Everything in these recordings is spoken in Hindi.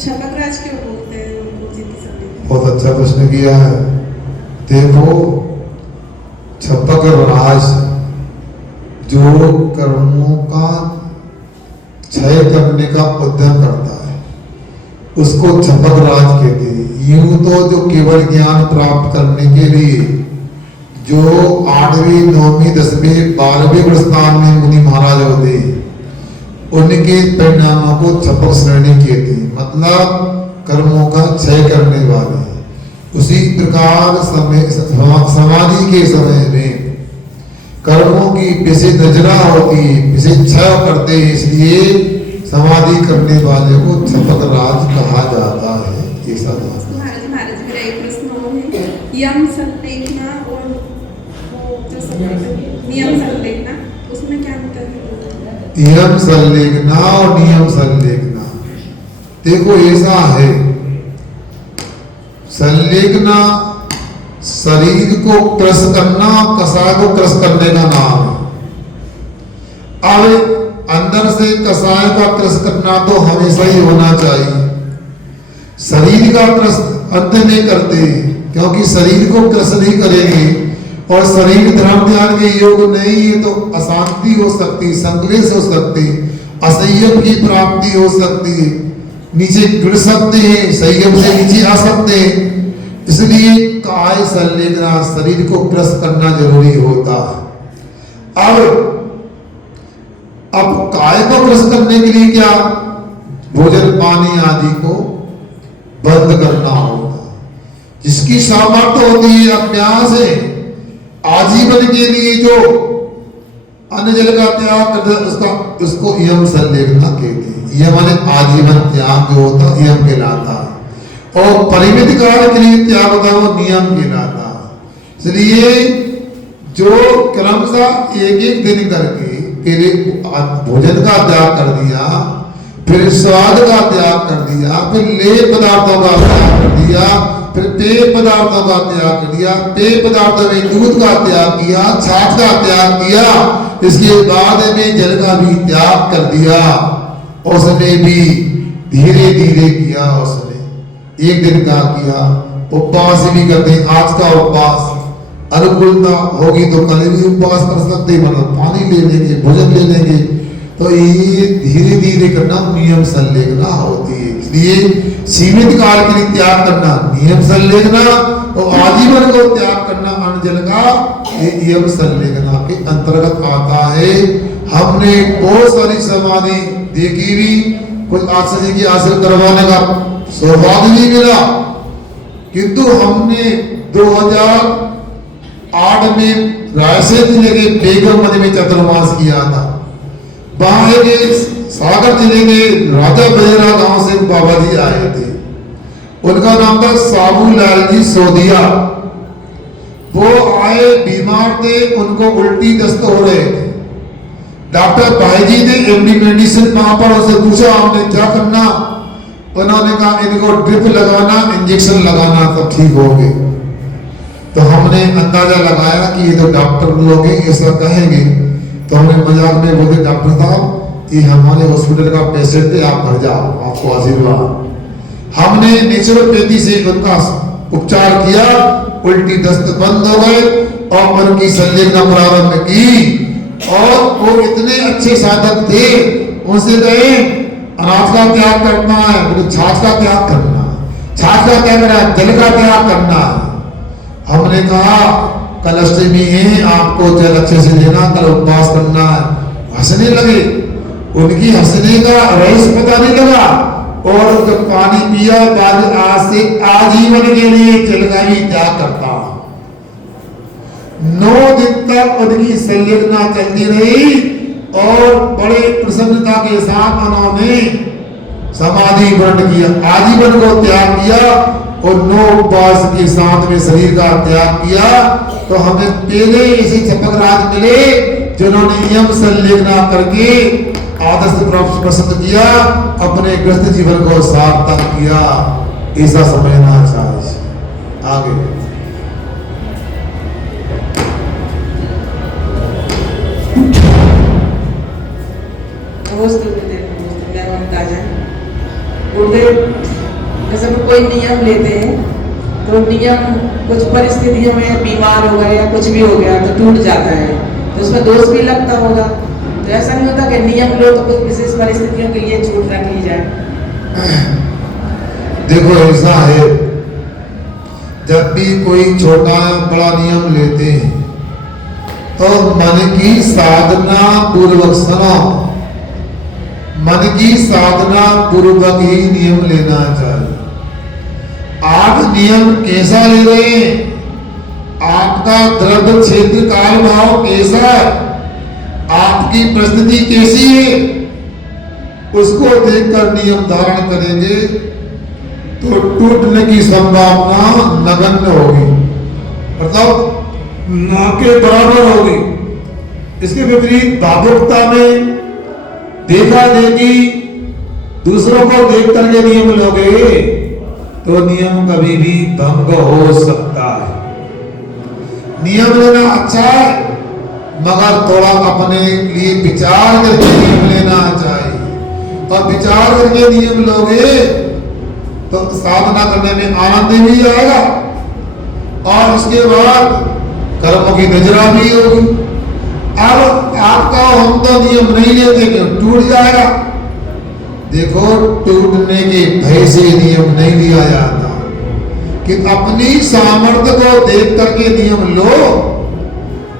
छपकराज क्यों बोलते हैं उनको जीती सल्लेखना? बहुत अच्छा प्रश्न किया है। देखो, छपक राज जो कर्मों का क्षय करने का उद्यम करता है उसको छपक राज कहते हैं। यूं तो जो केवल ज्ञान प्राप्त करने के लिए जो 8वीं 9वीं 10वीं 12वीं गुणस्थान में मुनि महाराज होते उनके परिणामों को छपक श्रेणी कहते हैं, मतलब कर्मों का क्षय करने वाले। उसी प्रकार समाधि के समय में कर्मों की विशेष नजरा होती है, विशेष क्षय करते हैं, इसलिए समाधि करने वाले को छपक राज कहा जाता है। ऐसा महाराज मेरा एक प्रश्न और है, यम संलेखना और वो जो नियम संलेखना, उसमें क्या अंतर है? यम संलेखना और नियम संलेखना, देखो ऐसा है, संलेखना शरीर को क्रश करना, कसाय को क्रश करने का नाम है। अब अंदर से कसाय का क्रश करना तो हमेशा ही होना चाहिए। शरीर का क्रश अंत में करते हैं, क्योंकि शरीर को क्रश नहीं करेंगे और शरीर धर्म ध्यान के योग नहीं है तो अशांति हो सकती, संक्लेश हो सकती, असंयम की प्राप्ति हो सकती है, नीचे गिर सकते हैं, संयम से नीचे आ सकते हैं। इसलिए काय संलेखना, शरीर को क्रश करना जरूरी होता है। अब काय को क्रश करने के लिए क्या, भोजन पानी आदि को बंद करना होगा। जिसकी सामर्थ्य होती है, अभ्यास है, आजीवन के लिए जो अन्न जल का त्याग करता है उसको यम संलेखना कहते हैं। यह माने आजीवन त्याग जो होता है यम कहलाता है, और परिमित काल के लिए त्याग होता है वो नियम कहलाता है। इसलिए जो क्रमशः एक एक दिन करके पहले भोजन का त्याग कर दिया, फिर स्वाद का त्याग कर दिया, फिर लेय पदार्थों का त्याग कर दिया, फिर पेय पदार्थों का त्याग कर दिया, पेय पदार्थों में दूध का त्याग किया, छाछ का त्याग किया, इसके बाद में जल का भी त्याग कर दिया। उसमें भी धीरे धीरे किया, उसने एक दिन का किया। उपवास भी करते, आज का उपवास अनुकूलता होगी तो कल भी उपवास कर सकते, मतलब पानी ले लेंगे, भोजन ले लेंगे। तो ये धीरे धीरे करना नियम संलेखना होती है। इसलिए सीमित काल के लिए त्याग करना नियम संलेखना, और आजीवन को त्याग करना अन्न जल का ये नियम संलेखना के अंतर्गत आता है। हमने बहुत सारी समाधि देखी भी, कुछ आचार्य की हासिल करवाने का सौभाग्य भी मिला, किंतु हमने 2008 में रायसेन जिले के बेगम मद में चतुर्मास किया था। वहां के सागर जिले के राजा बहेरा गांव से बाबा जी आए थे, उनका नाम था साबूलाल जी सोदिया। वो आए, बीमार थे, उनको उल्टी दस्त हो रहे थे। डॉक्टर भाई जी ने एमडी मेडिसिन वहां पर उनसे पूछा हमने क्या करना, उन्होंने कहा इनको ड्रिप लगाना, इंजेक्शन लगाना तो ठीक हो गए। तो हमने अंदाजा लगाया कि ये तो डॉक्टर लोग ऐसा कहेंगे, तो हमने मजाक में बोले डॉक्टर साहब ये हमारे हॉस्पिटल का पेशेंट है, आप घर जाओ, आपको आशीर्वाद। हमने नेचुरोपैथी से उनका उपचार किया, उल्टी दस्त बंद हो गए और उनकी संलेखना प्रारंभ की। और वो इतने अच्छे साधक थे, उनसे गए अनाज का त्याग करना है, बोले छाछ का त्याग करना, छाछ का त्याग करना, जल का त्याग करना। हमने कहा कल अष्टमी है, आपको जल अच्छे से लेना, कल उपवास करना है। हंसने लगे, उनकी हंसने का रहस्य पता नहीं लगा, और जब पानी पिया बाद आज से आजीवन के लिए जल का भी त्याग करता। 9 दिन तक उनकी संलेखना चलती रही और बड़े प्रसन्नता के साथ उन्होंने समाधि ग्रहण किया, आजीवन को त्याग किया और 9 उपवास के साथ में शरीर का त्याग किया। तो हमें पहले ऐसे छपक राज मिले जिन्होंने नियम संलेखना करके आदर्श प्राप्त प्रसिद्ध किया, अपने ग्रस्त जीवन को सार्थक किया। ऐसा समझना चाहिए। आगे नमस्ते, मैं ममता जैन। गुरुदेव कोई नियम लेते हैं तो नियम कुछ परिस्थितियों में बीमार हो गए या कुछ भी हो गया तो टूट जाता है, तो उसमें दोष भी लगता होगा। तो ऐसा नहीं होता कि नियम लो तो कुछ विशेष परिस्थितियों के लिए छूट रख ली जाए। देखो ऐसा है, जब भी कोई छोटा बड़ा नियम लेते हैं तो मन की साधना पूर्वक सुनो, मन की साधना पूर्वक ही नियम लेना चाहिए। आप नियम कैसा ले रहे हैं, आपका द्रव्य क्षेत्र काल भाव कैसा है, आपकी परिस्थिति कैसी है, उसको देखकर नियम धारण करेंगे तो टूटने की संभावना नगण्य होगी, मतलब ना के बराबर होगी। इसके विपरीत भावुकता में देखा देखी दूसरों को देख करके नियम लोगे तो नियम कभी भी भंग हो सकता है। नियम लेना अच्छा है, मगर थोड़ा अपने लिए विचार करके नियम लेना चाहिए, और विचार करके नियम लोगे तो साधना करने में आनंद भी आएगा और उसके बाद कर्मों की नजरा भी होगी। अब आपका हम तो नियम नहीं लेते कि टूट जाएगा। देखो, टूटने के भय से नियम नहीं लिया जाता, कि अपनी सामर्थ्य को देख करके नियम लो।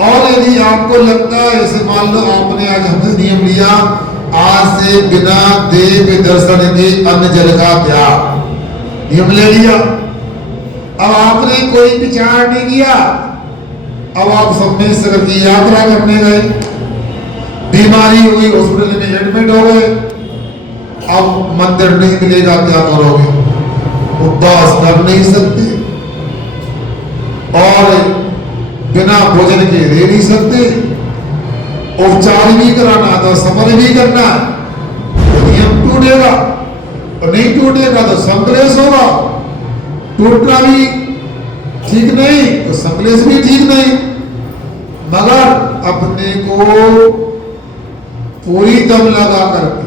और यदि आपको लगता है, जैसे मान लो आपने आज हमसे नियम लिया, आज से बिना देव दर्शन के अन्न जल का त्याग, नियम ले लिया। अब आपने कोई विचार नहीं किया, अब आप सम्मेश्वर की यात्रा करने गए, बीमारी हुई, हॉस्पिटल में एडमिट हो गए, अब मंदिर नहीं मिलेगा, क्या करोगे? उपवास कर नहीं सकते और बिना भोजन के रह नहीं सकते, उपचार भी कराना तो समर भी करना, तो नियम टूटेगा, और नहीं टूटेगा तो संकलेश होगा। टूटना भी ठीक नहीं तो संकलेश भी ठीक नहीं, मगर अपने को पूरी दम लगा करके,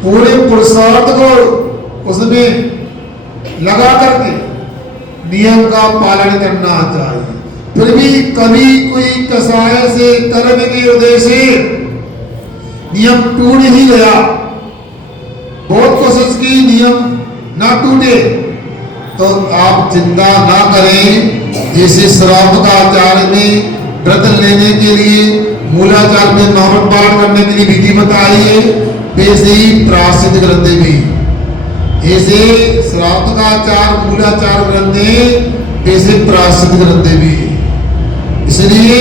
पूरे पुरुषार्थ को उसमें लगा करके नियम का पालन करना चाहिए। फिर भी कभी कोई कसाय से कर्म के उदय से नियम टूट ही गया, बहुत कोशिश की नियम ना टूटे, तो आप चिंता ना करें। जैसे श्रावक आचार्य में व्रत लेने के लिए मूलाचार में नौरत पाठ करने के लिए विधि बताई है, वैसे ही प्रायश्चित ग्रंथ भी, ऐसे श्रावक आचार मूलाचार ग्रंथ वैसे प्रायश्चित ग्रंथ भी। इसलिए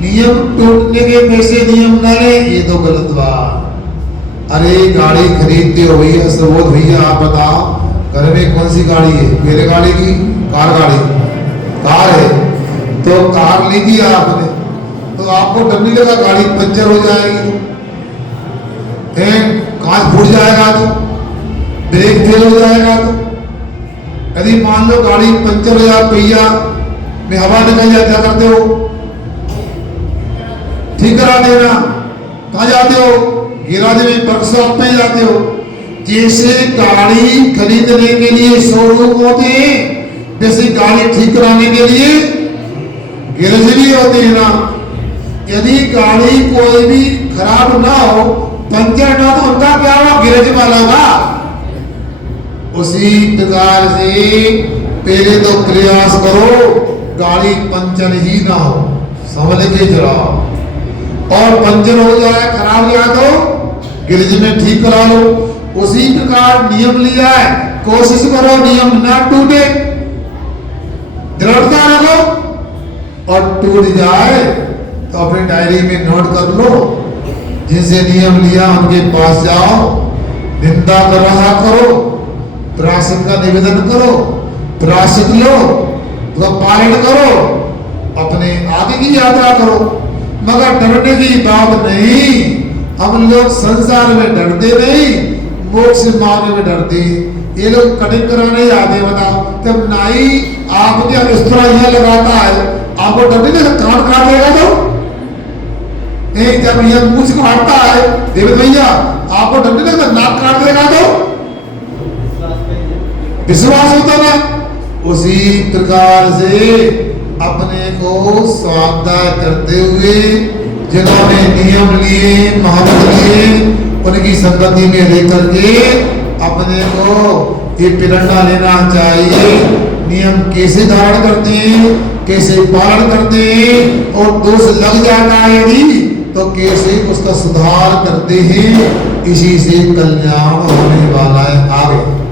नियम टूटने के वैसे नियम न ले, ये तो गलत बात। अरे गाड़ी खरीदते हो भैया, सबोध भैया आप बताओ, घर में कौन सी गाड़ी है? मेरे गाड़ी की कार, गाड़ी कार है, तो कार ली थी आपने, तो आपको डर नहीं लगा गाड़ी पंचर हो जाएगी, कांच फूट जाएगा तो, ब्रेक फेल हो जाएगा तो? यदि मान लो गाड़ी पंचर हो जाए, पहिया में हवा निकल जाए, क्या करते हो? ठीक करा देना। कहाँ जाते हो? गिराज में, वर्कशॉप में जाते हो। जैसे गाड़ी खरीदने के लिए शोरूम होते हैं, वैसे गाड़ी ठीक कराने के लिए गैरेज भी होते हैं ना। यदि गाड़ी कोई भी खराब ना हो, पंचर ना, तो उनका क्या हुआ? गैरेज वाला होगा। उसी प्रकार से पहले तो प्रयास करो गाड़ी पंचर ही ना हो, समझ के चलाओ, और पंचर हो जाए, खराब हो जाए तो गैरेज में ठीक करा लो। उसी प्रकार नियम लिया है, कोशिश करो नियम ना टूटे, दृढ़ता रखो, और टूट जाए तो अपनी डायरी में नोट कर लो, जिनसे नियम लिया उनके पास जाओ, निंदा कर रहा करो, प्रायश्चित का निवेदन करो, प्रायश्चित लो, उसका पालन करो, अपने आगे की यात्रा करो, मगर डरने की बात नहीं। हम लोग संसार में डरते नहीं, मोक्ष मार्ग में डरते। ये लोग कटिंग कराने आते, बताओ, जब नाई आपके इस तरह यह लगाता है, आपको डर नहीं लगता? कान काट देगा तो नहीं, जब यह मुझ काटता है देव भैया, आपको डर नहीं लगता? नाक काट देगा तो विश्वास होता ना, उसी प्रकार से अपने को स्वाध्याय करते हुए जिन्होंने नियम लिए, महाव्रत लिए, उनकी संगति में रह करके अपने को ये प्रेरणा लेना चाहिए। नियम कैसे धारण करते हैं, कैसे पालन करते हैं, और दोष लग जाता है यदि तो कैसे उसका सुधार करते हैं। इसी से कल्याण होने वाला है। आगे